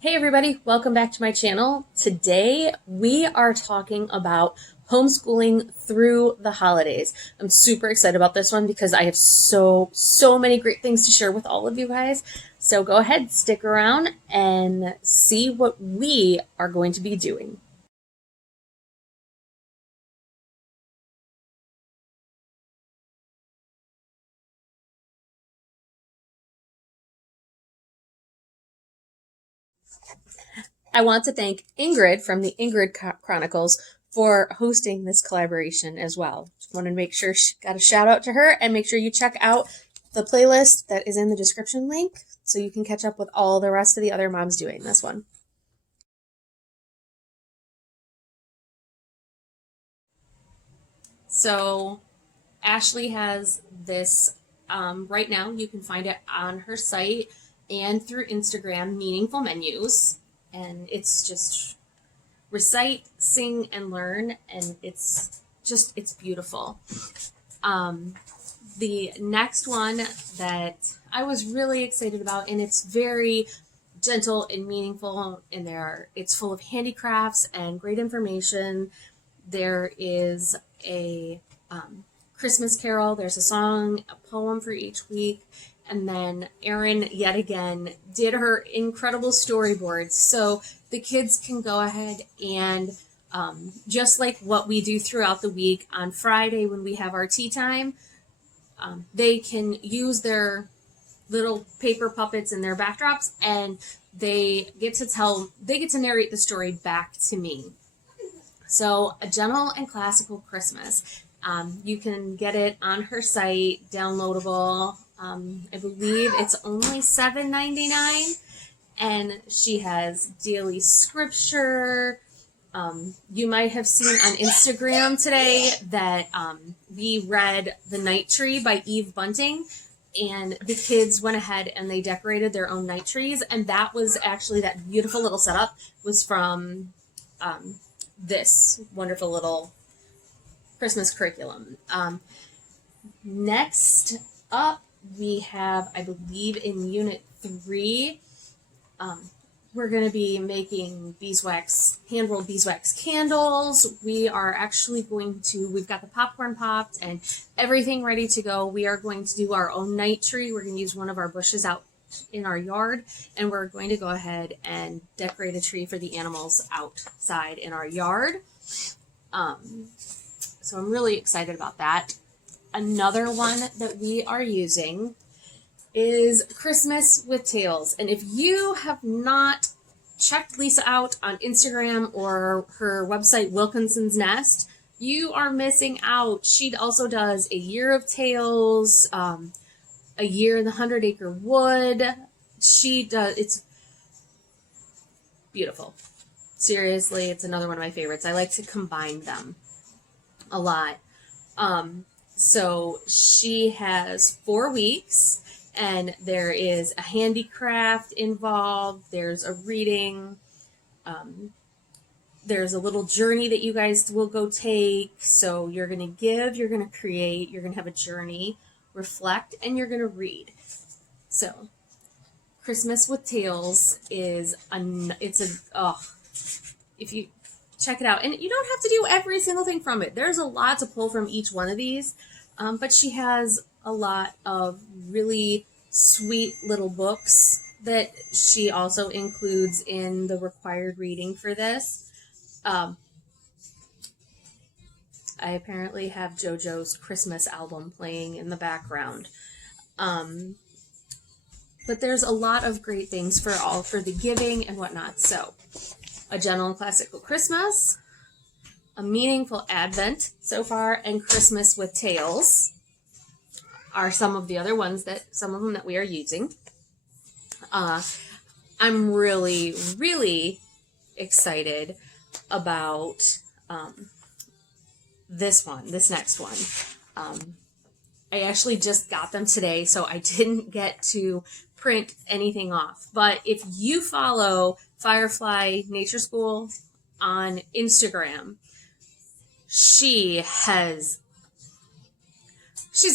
Hey everybody, welcome back to my channel. Today we are talking about homeschooling through the holidays. I'm super excited about this one because I have so many great things to share with all of you guys. So go ahead, stick around and see what we are going to be doing. I want to thank Ingrid from the Ingrid Chronicles for hosting this collaboration as well. Just wanted to make sure she got a shout out to her, and make sure you check out the playlist that is in the description link so you can catch up with all the rest of the other moms doing this one. So Ashley has this right now. You can find it on her site and through Instagram, Meaningful Menus. And it's just recite, sing, and learn. And it's beautiful. The next one that I was really excited about, and it's very gentle and meaningful, and it's full of handicrafts and great information. There is a Christmas carol, there's a song, a poem for each week, and then Erin yet again did her incredible storyboards, so the kids can go ahead and just like what we do throughout the week on Friday when we have our tea time, they can use their little paper puppets and their backdrops, and they get to narrate the story back to me. So, A Gentle and Classical Christmas. You can get it on her site, downloadable. I believe it's only $7.99, and she has daily scripture. You might have seen on Instagram today that we read The Night Tree by Eve Bunting, and the kids went ahead and they decorated their own night trees, and that was actually, that beautiful little setup was from this wonderful little Christmas curriculum. Next up, we have, I believe in Unit 3, we're going to be making hand-rolled beeswax candles. We are actually we've got the popcorn popped and everything ready to go. We are going to do our own night tree. We're going to use one of our bushes out in our yard, and we're going to go ahead and decorate a tree for the animals outside in our yard. So I'm really excited about that. Another one that we are using is Christmas with Tales. And if you have not checked Lisa out on Instagram or her website, Wilkinson's Nest, you are missing out. She also does A Year of Tales, A Year in the 100-Acre Wood. It's beautiful. Seriously, it's another one of my favorites. I like to combine them a lot. So she has 4 weeks, and there is a handicraft involved. There's a reading. There's a little journey that you guys will go take. So you're going to give, you're going to create, you're going to have a journey, reflect, and you're going to read. So Christmas with Tales is if you check it out, and you don't have to do every single thing from it. There's a lot to pull from each one of these, but she has a lot of really sweet little books that she also includes in the required reading for this. I apparently have JoJo's Christmas album playing in the background. But there's a lot of great things for the giving and whatnot. So, A Gentle and Classical Christmas, A Meaningful Advent so far, and Christmas with Tales are some of them that we are using. I'm really, really excited about this next one. I actually just got them today, so I didn't get to print anything off. But if you follow Firefly Nature School on Instagram, she's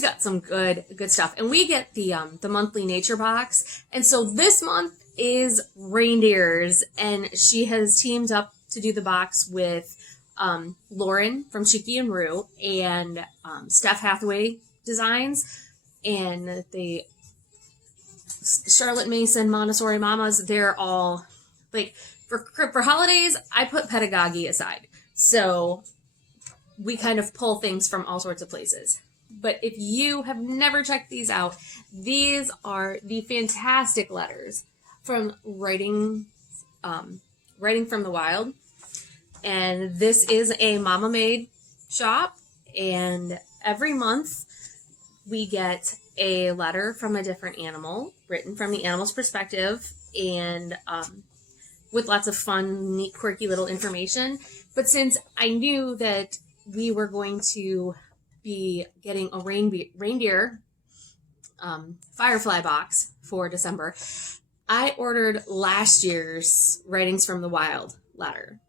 got some good stuff. And we get the monthly nature box. And so this month is reindeers, and she has teamed up to do the box with Lauren from Cheeky and Rue and Steph Hathaway Designs, and the Charlotte Mason Montessori Mamas. They're all like, for holidays, I put pedagogy aside, so we kind of pull things from all sorts of places. But if you have never checked these out, these are the fantastic letters from Writing from the Wild. And this is a mama made shop, and every month we get a letter from a different animal written from the animal's perspective, and with lots of fun, neat, quirky little information. But since I knew that we were going to be getting a reindeer Firefly box for December, I ordered last year's Writings from the Wild letter.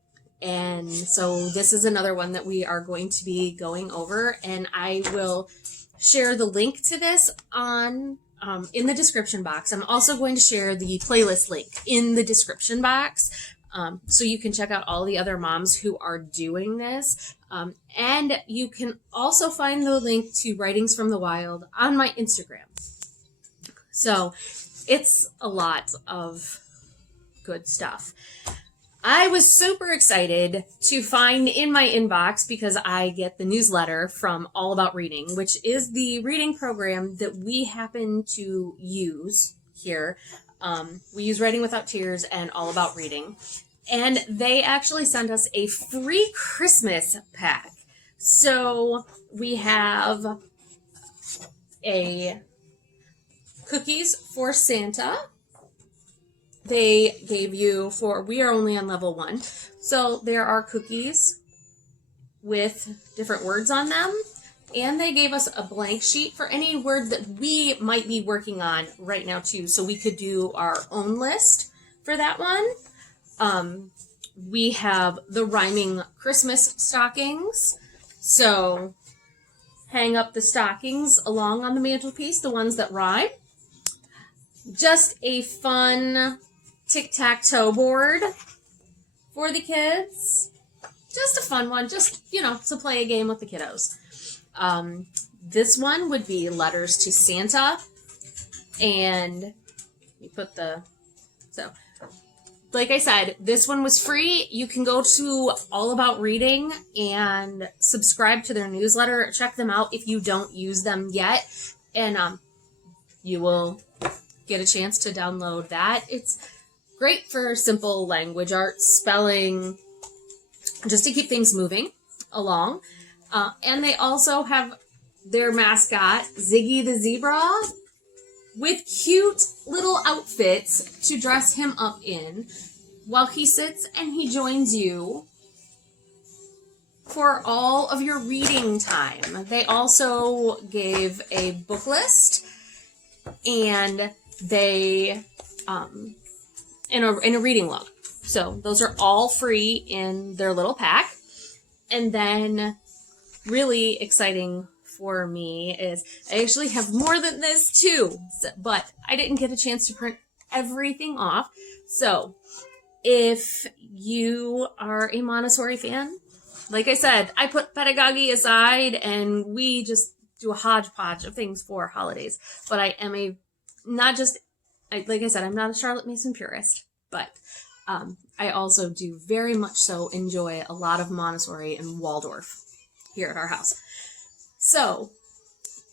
And so this is another one that we are going to be going over, and I will share the link to this on in the description box. I'm also going to share the playlist link in the description box, so you can check out all the other moms who are doing this. And you can also find the link to Writings from the Wild on my Instagram. So it's a lot of good stuff. I was super excited to find in my inbox, because I get the newsletter from All About Reading, which is the reading program that we happen to use here. We use Writing Without Tears and All About Reading. And they actually sent us a free Christmas pack. So we have a cookies for Santa. They gave you we are only on level 1. So there are cookies with different words on them. And they gave us a blank sheet for any word that we might be working on right now too. So we could do our own list for that one. We have the rhyming Christmas stockings. So hang up the stockings along on the mantelpiece, the ones that rhyme. Just a fun tic-tac-toe board for the kids. Just a fun one, just, to play a game with the kiddos. This one would be letters to Santa. And you put like I said, this one was free. You can go to All About Reading and subscribe to their newsletter. Check them out if you don't use them yet. And you will get a chance to download that. It's great for simple language arts, spelling, just to keep things moving along. And they also have their mascot, Ziggy the Zebra, with cute little outfits to dress him up in while he sits and he joins you for all of your reading time. They also gave a book list, and they in a reading log. So those are all free in their little pack. And then really exciting for me is I actually have more than this too, but I didn't get a chance to print everything off. So if you are a Montessori fan, like I said, I put pedagogy aside and we just do a hodgepodge of things for holidays. But I am like I said, I'm not a Charlotte Mason purist, but I also do very much so enjoy a lot of Montessori and Waldorf here at our house. So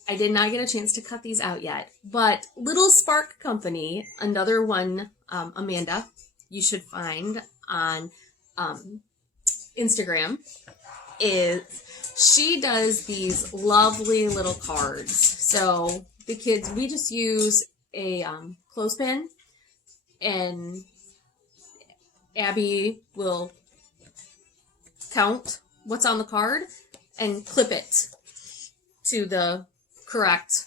I did not get a chance to cut these out yet, but Little Spark Company, another one, Amanda, you should find on Instagram, she does these lovely little cards. So the kids, we just use a clothespin, and Abby will count what's on the card and clip it to the correct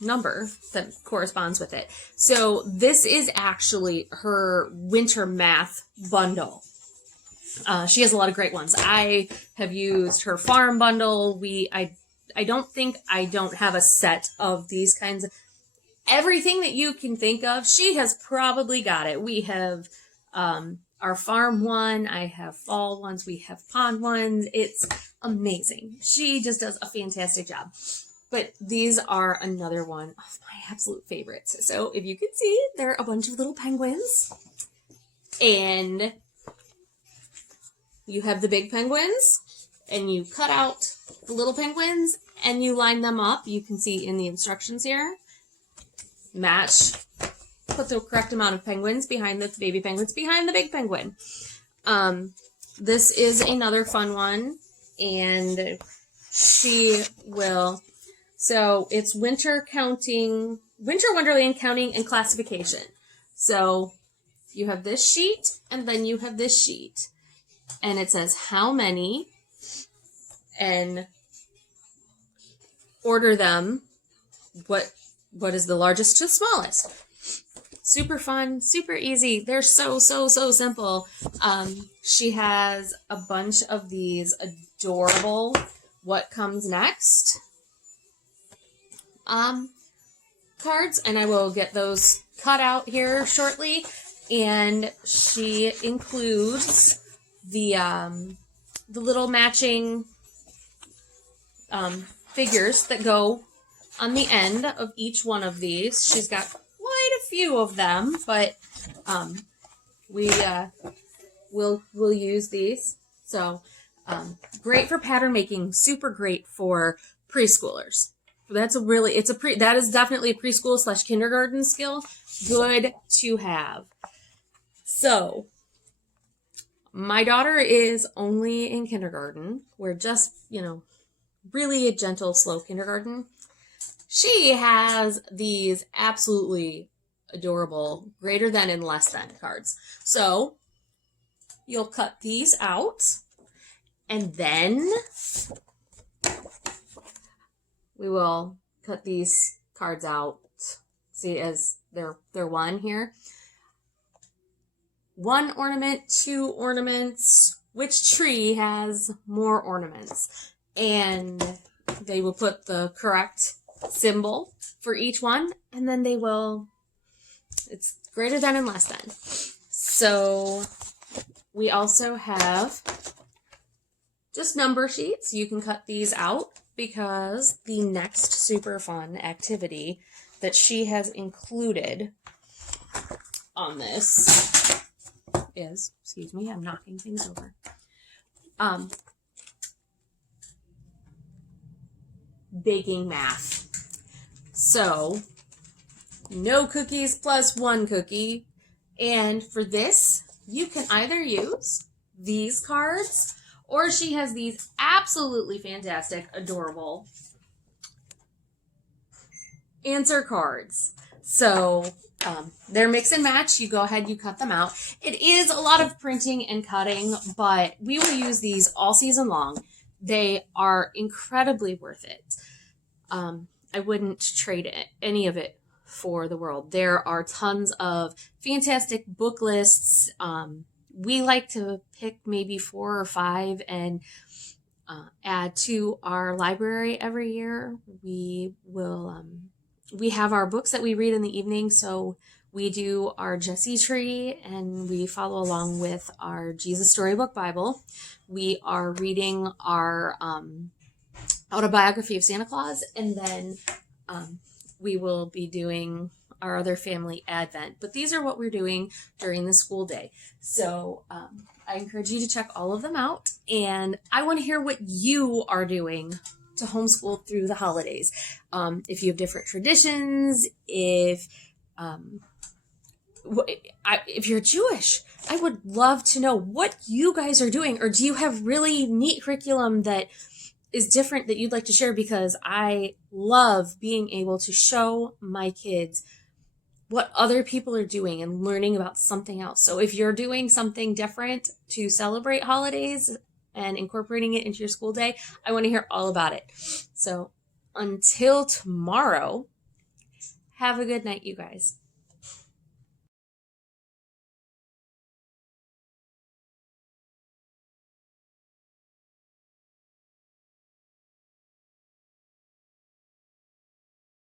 number that corresponds with it. So this is actually her winter math bundle. She has a lot of great ones. I have used her farm bundle. I don't think I don't have a set of these kinds of everything that you can think of, she has probably got it. We have our farm one. I have fall ones. We have pond ones. It's amazing. She just does a fantastic job. But these are another one of my absolute favorites. So if you can see, they're a bunch of little penguins. And you have the big penguins. And you cut out the little penguins. And you line them up. You can see in the instructions here. Match. Put the correct amount of penguins behind the baby penguins behind the big penguin. This is another fun one. And she will... So it's Winter Wonderland counting and classification. So you have this sheet and then you have this sheet. And it says how many and order them. What is the largest to the smallest? Super fun, super easy. They're so simple. She has a bunch of these adorable what comes next cards, and I will get those cut out here shortly. And she includes the little matching figures that go on the end of each one of these. She's got quite a few of them, but we'll use these. So great for pattern making, super great for preschoolers. That is definitely a preschool / kindergarten skill. Good to have. So my daughter is only in kindergarten. We're just, really a gentle, slow kindergarten. She has these absolutely adorable greater than and less than cards. So you'll cut these out, and then we will cut these cards out. See, as they're one here. 1 ornament, 2 ornaments. Which tree has more ornaments? And they will put the correct symbol for each one, and then it's greater than and less than. So we also have just number sheets. You can cut these out because the next super fun activity that she has included on this is, excuse me, I'm knocking things over. Baking math. So, no cookies plus 1 cookie. And for this, you can either use these cards, or she has these absolutely fantastic, adorable answer cards. So, they're mix and match. You go ahead, you cut them out. It is a lot of printing and cutting, but we will use these all season long. They are incredibly worth it. I wouldn't trade any of it for the world. There are tons of fantastic book lists. We like to pick maybe 4 or 5 and add to our library every year. We will, we have our books that we read in the evening. So we do our Jessie tree and we follow along with our Jesus Storybook Bible. We are reading our autobiography of Santa Claus, and then we will be doing our other family Advent. But these are what we're doing during the school day. So I encourage you to check all of them out, and I want to hear what you are doing to homeschool through the holidays. If you have different traditions, if you're Jewish, I would love to know what you guys are doing. Or do you have really neat curriculum that is different that you'd like to share? Because I love being able to show my kids what other people are doing and learning about something else. So if you're doing something different to celebrate holidays and incorporating it into your school day, I want to hear all about it. So until tomorrow, have a good night, you guys.